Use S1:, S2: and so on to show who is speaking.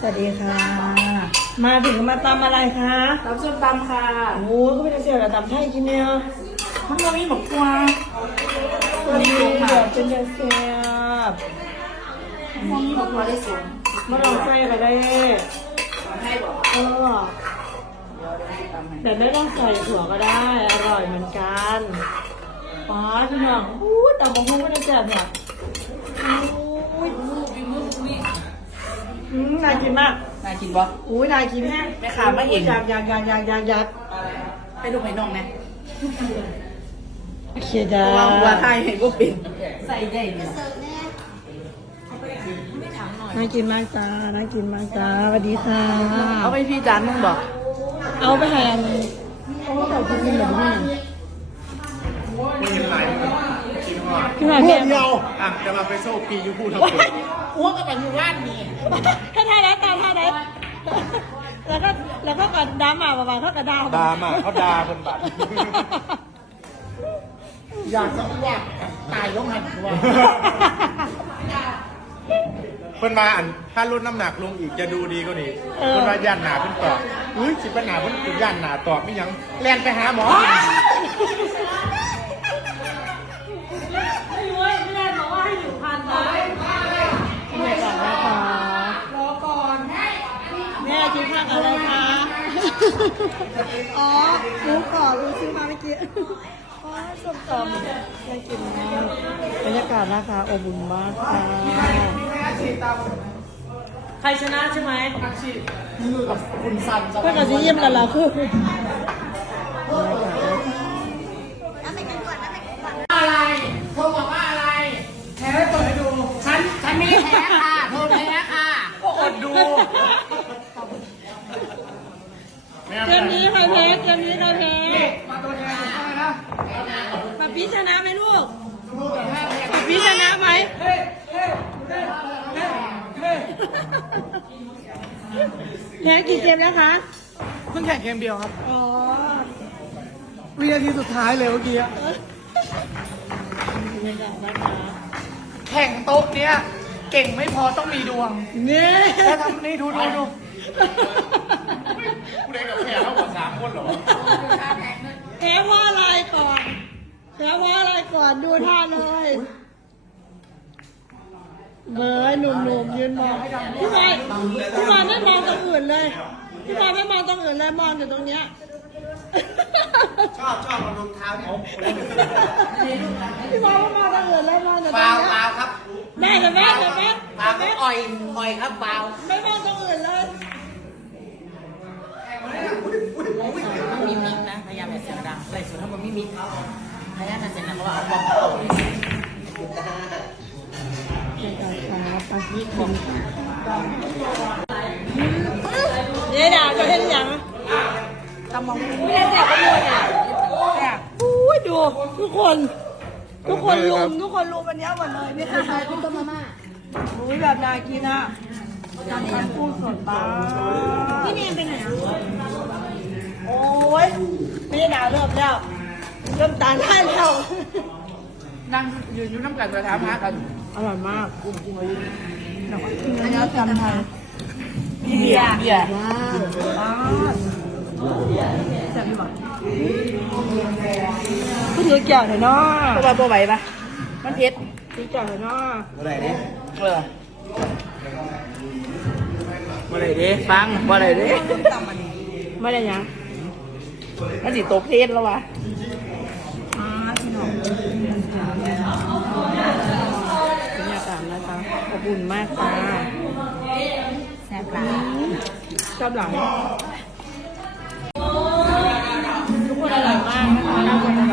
S1: วัสดีค่ะ มาถึงมาตำอะไรคะ
S2: ตำส้มตำค่ะ
S1: โอ้ก็ไม่ได้เสียแต่ตำไทยกินเนี่ย
S2: มันก็มีหมกกวาง
S1: ตัวนี้แบบเป็นเสียบ
S2: มันมีหมกกวางได้สูง
S1: มาลองใส่ก็ได้
S2: ให้บอก
S1: แต่ไม่ต้องใส่ถั่วก็ได้อร่อยเหมือนกันป้าพี่น้องตำบักหุ่งก็ได้แซ่บเนี่ยน่ากินมาก
S2: น่ากินปะ
S1: น่ากินแห้ง
S2: แม่ค้าไม่เห็น
S1: อยาก
S2: ไปดูไปน้องนะ
S1: โอเคจ้า
S2: วัวไทยเห็นก็เป็นใส่ใหญ่เนี่ย
S1: น่ากินมากจ้าน่ากินมากจ้าสวัสดีค่ะ
S2: เอาไปพี่จานนึงบอก
S1: เอาไปแทนเอาไปใส่กินแบบนี้
S3: พี่หน่อยเดียวจะมาไปโซ่ปียูพูทำเอง
S2: อ้วกก็แบบอยู่บ้านนี่
S1: ถ้าท่าไหนตามท่าไหนแล้วก็ก่อนดามาประมาณเขากระดา
S3: มาเขาดาคนบัตร
S2: อยากจะอ้วกตายยกหันตัว
S3: เพิ่นมาถ้าลดน้ำหนักลงอีกจะดูดีก็ดีเพิ่นมาย่านหนาเพิ่นตอบสิปัญหาเพิ่นคือย่านหนาตอบไม่ยังแลนไปหาหมอ
S1: แม่กินผักอะไรคะอ๋อหมูกรอบซื้อมาเมื่อกี้อ๋อส้มตำได้กินมากบรรยากาศนะคะอบอุ่นมากค่ะใครชนะใช่ไหม
S2: กับคุณซัน
S1: เพื่อนกับซีเยี่ยมกันแล้วคือ
S2: อะไรโทรบอกว่าอะไรแพ้เปิดดูฉันไม่ได้แพ้ค่ะโทรแพ้ค่ะ
S3: ก็อดดู
S1: เกมนี้ใครแพ้เกมนี้ใครแพ้
S2: มาตัวแทนนะ
S1: ป๊าปี้ชนะไหมลูกป๊าปี้ชนะไหมแพ้กี่เกมแล้วคะ
S2: เพิ่งแข่งเกมเดียวครับ
S1: อ๋อ
S2: วินาทีสุดท้ายเลยเมื่อกี้แข่งโต๊ะเนี้ยเก่งไม่พอต้องมีดวง
S1: นี่
S2: แล้วทำนี่ดู
S3: ผู้ใดกับแพ้เขาหมด3 คนหรอ
S1: แพ้ว่าอะไรก่อนแพ้ว่าอะไรก่อนดูท่าเลยเบยหนุ่มยืนมองพี่บอยไม่มองตรงอื่นเลยพี่บอยไม่มองตรงอื่นเลยมองอยู่ตรงเนี้ย
S3: ชอบเอารองเท้าเนี่ย
S1: พี่บอยไม่มองตรงอื่นเลยมองอยู่ตรง
S2: เบา
S1: เนี้ย
S2: ครับ
S1: ได้เห็นไหม
S2: อ่อยครับเบา
S1: ไม่มองตรงอื่นเลย
S2: มีมิกนะพยายามอย่าเสียงดังแต่ส่วนถ้ามันไม่มิกพยายามจะเสียงดังเพราะว่าเอาบอมเข้า
S1: เนี่ยด่าจะเห็นยัง
S2: ตำมอง
S1: ไม่ได้แจกประโยชน์อ่ะดูทุกคนลุมวันนี้หมดเลยนี่ค่ะคุณต้มมาม่าแบบนากินอ่ะการทำกุ้งสดปลาพี่เมย์เป็นไงอ่ะโอ้ยไม่ได้ด่าเริ่มตาลได้แล้ว
S2: นั่งยืนอยู่น้ำกันกระทำหากัน
S1: อร่อยมากกุ้งอะไรอันนี้จำไทย
S2: เบียร์
S1: ว้าวแซ่บดีป่ะก็ถือแก้วเถอะเนาะ
S2: ตัวบัวไหวปะมันเผ็ด
S1: ถือแก้วเถอะเนาะ
S3: อะไรเนี่ย
S2: บ่ได้เด้ฟังบ่ได้เด้
S1: ไม่ได้ยัง
S2: มันสิโตเพศแล้ววะ
S1: พี่น้องบรรยากาศนะคะอบอุ่นมากค่ะ
S2: แซ่บหลาย
S1: ชอบหลังทุกคนอร่อยมากนะคะน่าจะอร่อย